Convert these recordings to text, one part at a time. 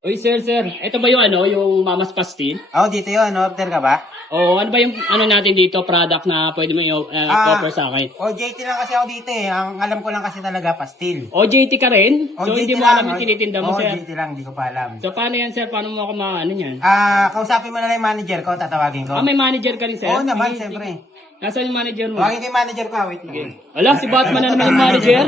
Uy, sir. Ito ba yung yung Mama's Pastil? Dito yun. Order ka ba? O ano ba yung natin dito, product na pwede mo i-offer sa akin? JT lang kasi ako dito eh. Ang alam ko lang kasi talaga, pastil. OJT ka rin? So, hindi mo alam yung tinitinda mo, sir? JT lang, hindi ko pa alam. So, paano yan, sir? Paano mo ako yan? Kausapin mo na lang yung manager ko, tatawagin ko. May manager ka rin, sir? Oo naman, Sige, siyempre. sige. Nasaan yung manager mo? Tawagin ko yung manager ko, wait. Ala, si Batman na naman yung manager.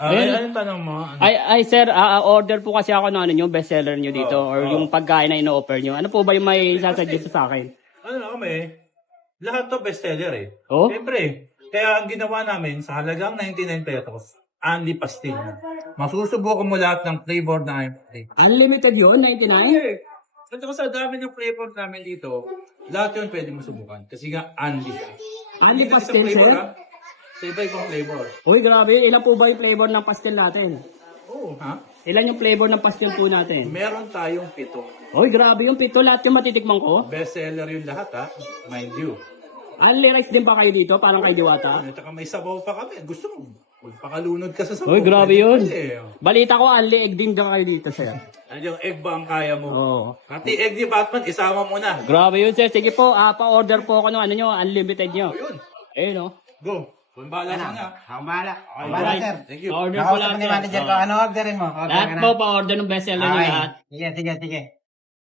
Anong tanong mo? Ay, sir, order po kasi ako ng yung bestseller nyo dito or yung pagkain na ino-offer nyo. Ano po ba yung may sasuggest sa akin? Ano na kami? Lahat to bestseller eh. Oh? Siyempre, kaya ang ginawa namin sa halagang 99 pesos, only pastil na. Masusubukan mo lahat ng flavor na ay Unlimited yun, 99? Kasi sa dami ng flavor namin dito, lahat yun pwede mo subukan. Kasi nga, only. Only Hindi pastil, isang flavor, sir? ha? Sa iba-ibang flavor. Uy, grabe. Ilan po ba yung flavor ng pastil natin? Oo, ha? Ilan yung flavor ng pastil po natin? Meron tayong 7. Uy, grabe yung pito. Lahat yung matitikman ko. Bestseller yung lahat, ha? Mind you. Only rice din pa kayo dito? Parang kay Diwata? At saka may sabaw pa kami. Gusto mo, magpakalunod ka sa sabaw. Uy, grabe Pwede yun. pwede. Balita ko, only egg din ka kayo dito, sir. Ano yung egg ba ang kaya mo? Oo. Pati egg ni Batman, isama mo na. Grabe yun, sir. Sige po, pa-order po ako ng nyo, unlimited nyo. Ayun. Ayun, no? Go. Kung bahala ka na. Ako bahala. Ako bahala, Alright. sir. Thank you. Order po Nakausap lahat, ko ni sir. manager ko. Ano orderin mo? Order Lahat ka na. po, pa-order ng bestseller nyo Okay. lahat. Sige.